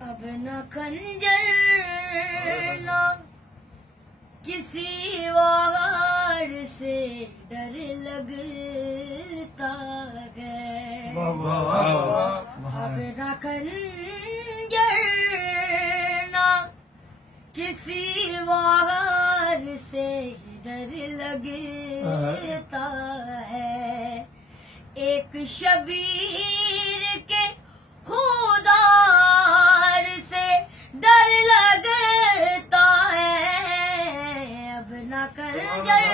اب نہ خنجر نہ کسی وار سے ڈر لگتا ہے، اب نہ خنجر نہ کسی وار سے ڈر لگتا ہے، ایک شبیر کے خودار سے ڈر لگتا ہے، اب نہ خنجر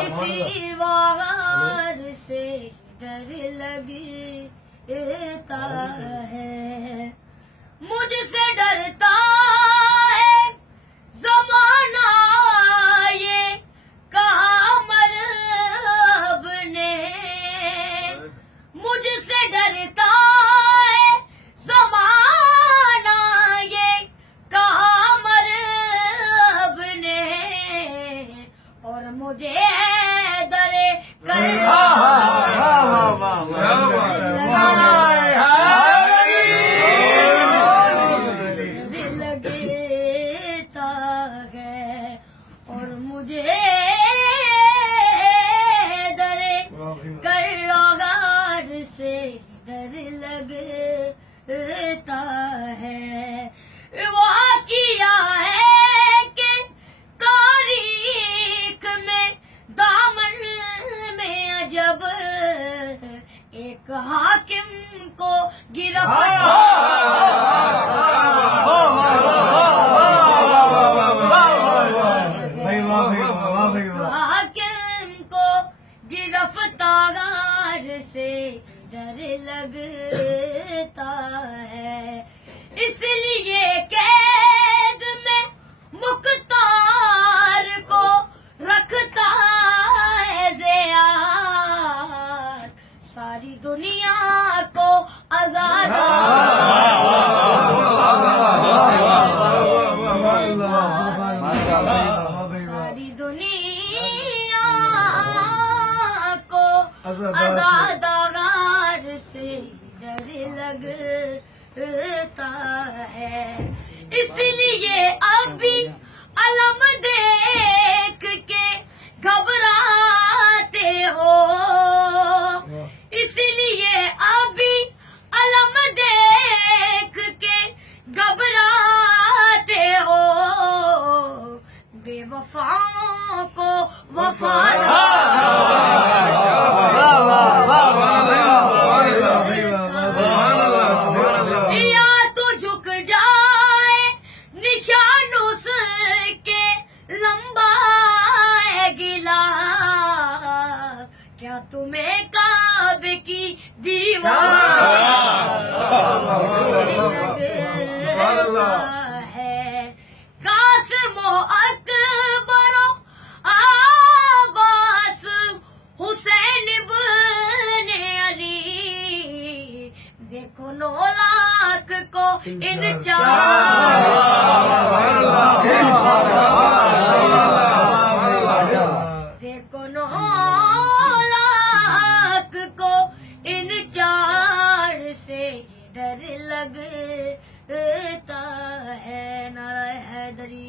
کسی وار سے ڈر لگتا ہے، مجھ سے ڈرتا ہے زمانہ یہ کہا مرحب نے، مجھ سے ڈرتا ہے زمانہ یہ کہا مرحب نے، اور مجھے درے ڈر لگتا ہے، واقعہ ہے کہ تاریخ میں دامن میں عجب ایک حاکم کو حاکم کو گرفتار سے ڈر لگتا ہے، اس لیے قید میں مختار کو رکھتا ہے زیاد، ساری دنیا کو آزاد ساری دنیا کو آزاد سے ڈر لگتا ہے، اس لیے ابھی علم دیکھ کے گھبراتے ہو، اس لیے ابھی علم دیکھ کے گھبراتے ہو، بے وفاؤں کو یا تو جھک جائے نشان اس کے لمبا ہے گلا، کیا تمہیں کعبے کی دیوار ہے، قاسم و اکبر و عباس حسین ابن علی، دیکھو 9 لاکھ کو ان دیکھو 9 لاکھ کو ان 4 سے ڈر لگتا ہے، نعرہ حیدری